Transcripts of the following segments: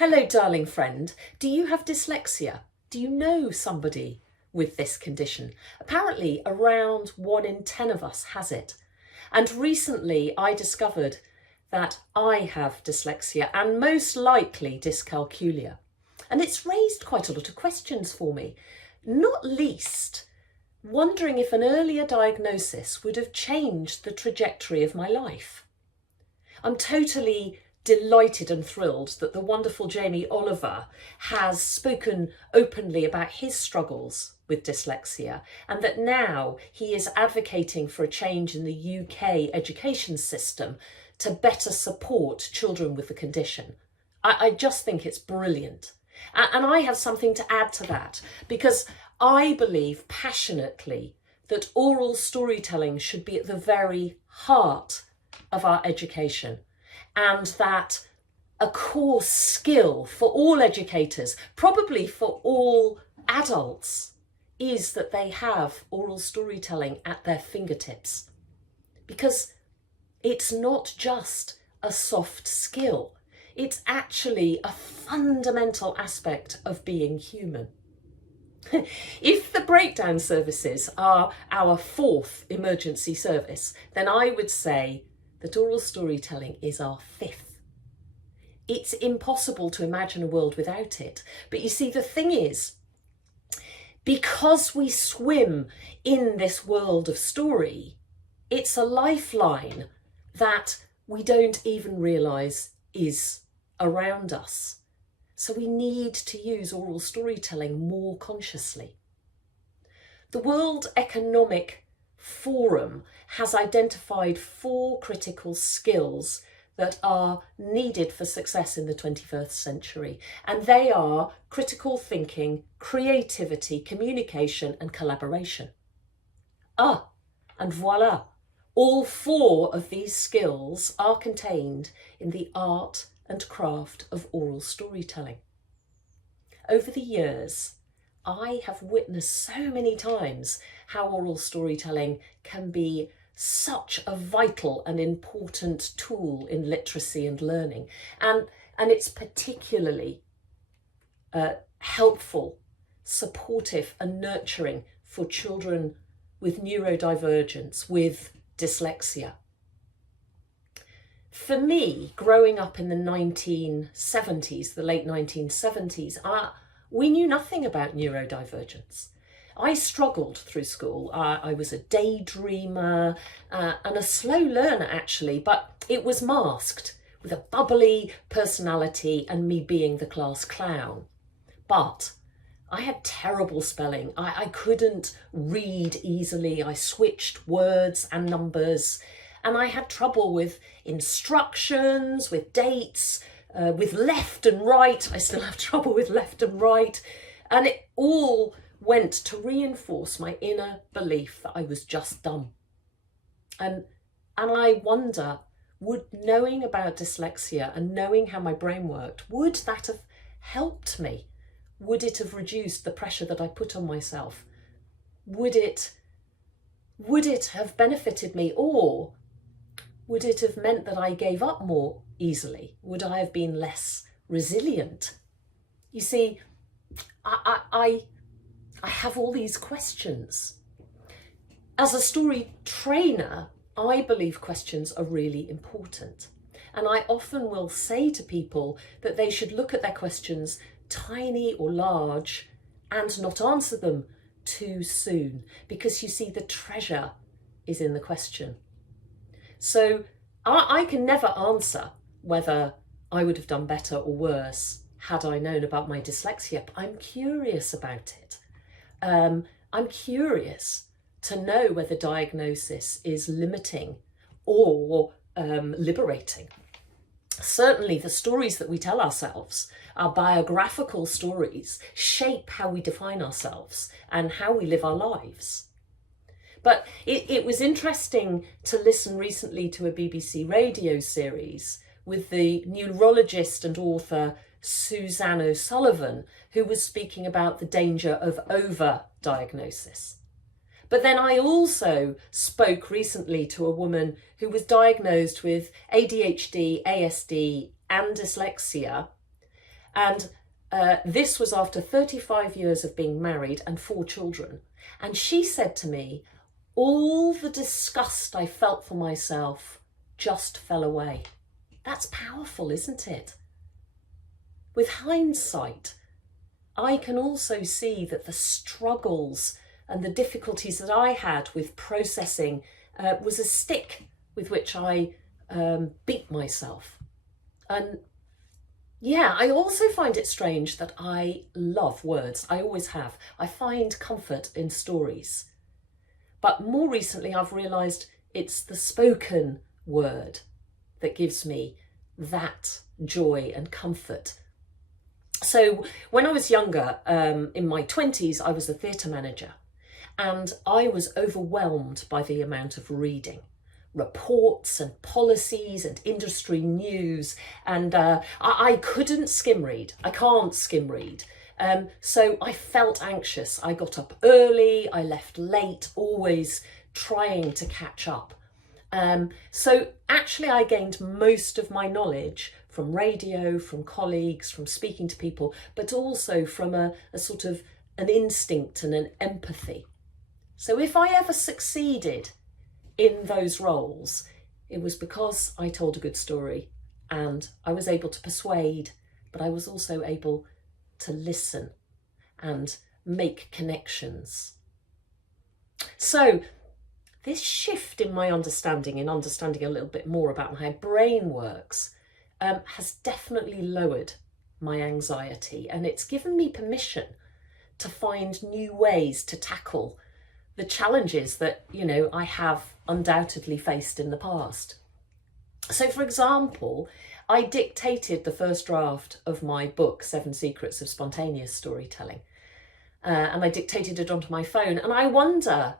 Hello, darling friend. Do you have dyslexia? Do you know somebody with this condition? Apparently, around 1 in 10 of us has it. And recently I discovered that I have dyslexia and most likely dyscalculia. And it's raised quite a lot of questions for me, not least wondering if an earlier diagnosis would have changed the trajectory of my life. I'm totally delighted and thrilled that the wonderful Jamie Oliver has spoken openly about his struggles with dyslexia, and that now he is advocating for a change in the UK education system to better support children with the condition. I just think it's brilliant. And I have something to add to that, because I believe passionately that oral storytelling should be at the very heart of our education, and that a core skill for all educators, probably for all adults, is that they have oral storytelling at their fingertips. Because it's not just a soft skill, it's actually a fundamental aspect of being human. If the breakdown services are our fourth emergency service, then I would say that oral storytelling is our fifth. It's impossible to imagine a world without it. But you see, the thing is, because we swim in this world of story, it's a lifeline that we don't even realise is around us. So we need to use oral storytelling more consciously. The World Economic Forum has identified 4 critical skills that are needed for success in the 21st century, and they are critical thinking, creativity, communication and collaboration. And voila, all 4 of these skills are contained in the art and craft of oral storytelling. Over the years, I have witnessed so many times how oral storytelling can be such a vital and important tool in literacy and learning. And it's particularly helpful, supportive and nurturing for children with neurodivergence, with dyslexia. For me, growing up in the 1970s, the late 1970s, we knew nothing about neurodivergence. I struggled through school. I was a daydreamer and a slow learner actually, but it was masked with a bubbly personality and me being the class clown. But I had terrible spelling. I couldn't read easily. I switched words and numbers, and I had trouble with instructions, with dates, with left and right. I still have trouble with left and right. And it all went to reinforce my inner belief that I was just dumb. And I wonder, would knowing about dyslexia and knowing how my brain worked, would that have helped me? Would it have reduced the pressure that I put on myself? Would it have benefited me, or would it have meant that I gave up more easily? Would I have been less resilient? You see, I have all these questions. As a story trainer, I believe questions are really important. And I often will say to people that they should look at their questions, tiny or large, and not answer them too soon, because you see, the treasure is in the question. So I can never answer whether I would have done better or worse had I known about my dyslexia, but I'm curious about it. I'm curious to know whether diagnosis is limiting or liberating. Certainly the stories that we tell ourselves, our biographical stories, shape how we define ourselves and how we live our lives. But it was interesting to listen recently to a BBC radio series with the neurologist and author Suzanne O'Sullivan, who was speaking about the danger of over-diagnosis. But then I also spoke recently to a woman who was diagnosed with ADHD, ASD and dyslexia, And this was after 35 years of being married and 4 children. And she said to me, all the disgust I felt for myself just fell away. That's powerful, isn't it? With hindsight, I can also see that the struggles and the difficulties that I had with processing was a stick with which I beat myself. And yeah, I also find it strange that I love words. I always have. I find comfort in stories. But more recently, I've realised it's the spoken word that gives me that joy and comfort. So when I was younger, in my 20s, I was a theatre manager, and I was overwhelmed by the amount of reading. Reports and policies and industry news, and I couldn't skim read. I can't skim read. So I felt anxious. I got up early, I left late, always trying to catch up. So actually I gained most of my knowledge from radio, from colleagues, from speaking to people, but also from a sort of an instinct and an empathy. So if I ever succeeded in those roles, it was because I told a good story and I was able to persuade, but I was also able to listen and make connections. So this shift in my understanding, in understanding a little bit more about how brain works, has definitely lowered my anxiety, and it's given me permission to find new ways to tackle the challenges that, I have undoubtedly faced in the past. So, for example, I dictated the first draft of my book, 7 Secrets of Spontaneous Storytelling, and I dictated it onto my phone, and I wonder,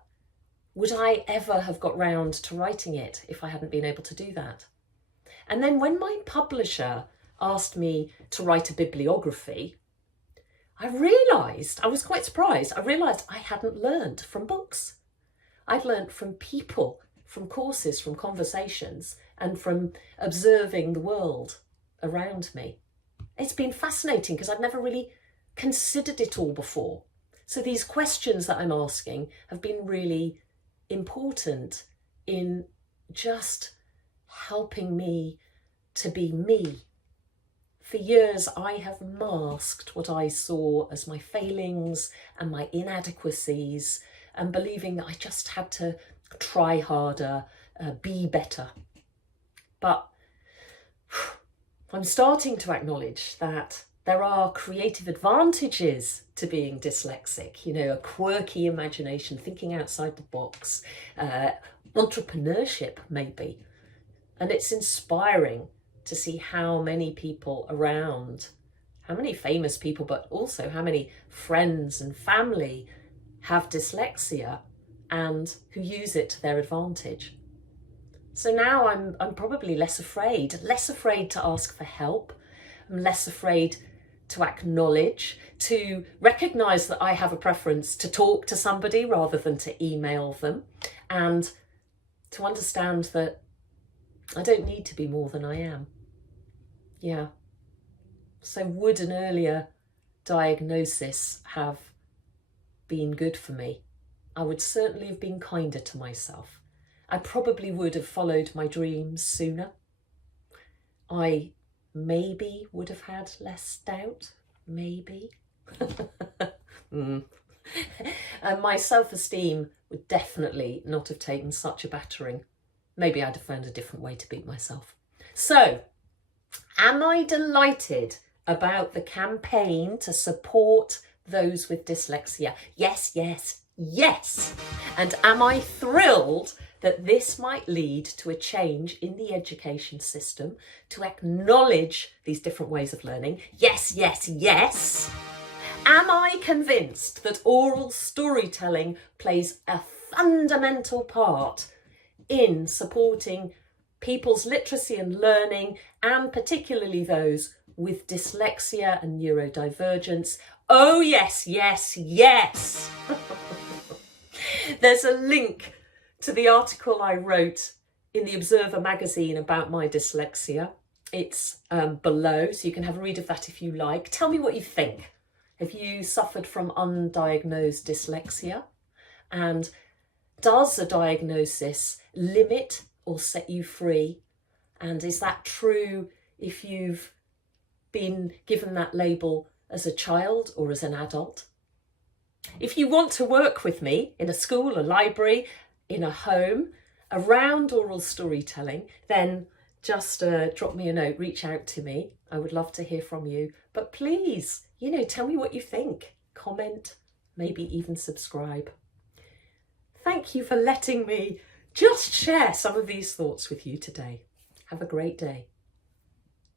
would I ever have got round to writing it if I hadn't been able to do that? And then when my publisher asked me to write a bibliography, I was quite surprised, I realised I hadn't learned from books. I'd learned from people, from courses, from conversations, and from observing the world around me. It's been fascinating because I'd never really considered it all before. So these questions that I'm asking have been really important in just helping me to be me. For years, I have masked what I saw as my failings and my inadequacies, and believing that I just had to try harder, be better. But I'm starting to acknowledge that there are creative advantages to being dyslexic, a quirky imagination, thinking outside the box, entrepreneurship maybe. And it's inspiring to see how many people around, how many famous people, but also how many friends and family have dyslexia and who use it to their advantage. So now I'm probably less afraid to ask for help. I'm less afraid to acknowledge, to recognise that I have a preference to talk to somebody rather than to email them, and to understand that I don't need to be more than I am. Yeah. So would an earlier diagnosis have been good for me? I would certainly have been kinder to myself. I probably would have followed my dreams sooner. I maybe would have had less doubt. Maybe. And my self-esteem would definitely not have taken such a battering. Maybe I'd have found a different way to beat myself. So, am I delighted about the campaign to support those with dyslexia? Yes, yes, yes. And am I thrilled that this might lead to a change in the education system to acknowledge these different ways of learning? Yes, yes, yes. Am I convinced that oral storytelling plays a fundamental part in supporting people's literacy and learning, and particularly those with dyslexia and neurodivergence? Oh yes, yes, yes. There's a link to the article I wrote in the Observer magazine about my dyslexia. It's below, so you can have a read of that if you like. Tell me what you think. Have you suffered from undiagnosed dyslexia? And does a diagnosis limit or set you free? And is that true if you've been given that label as a child or as an adult? If you want to work with me in a school, a library, in a home, around oral storytelling, then just drop me a note, reach out to me. I would love to hear from you. But please, tell me what you think. Comment, maybe even subscribe. Thank you for letting me just share some of these thoughts with you today. Have a great day.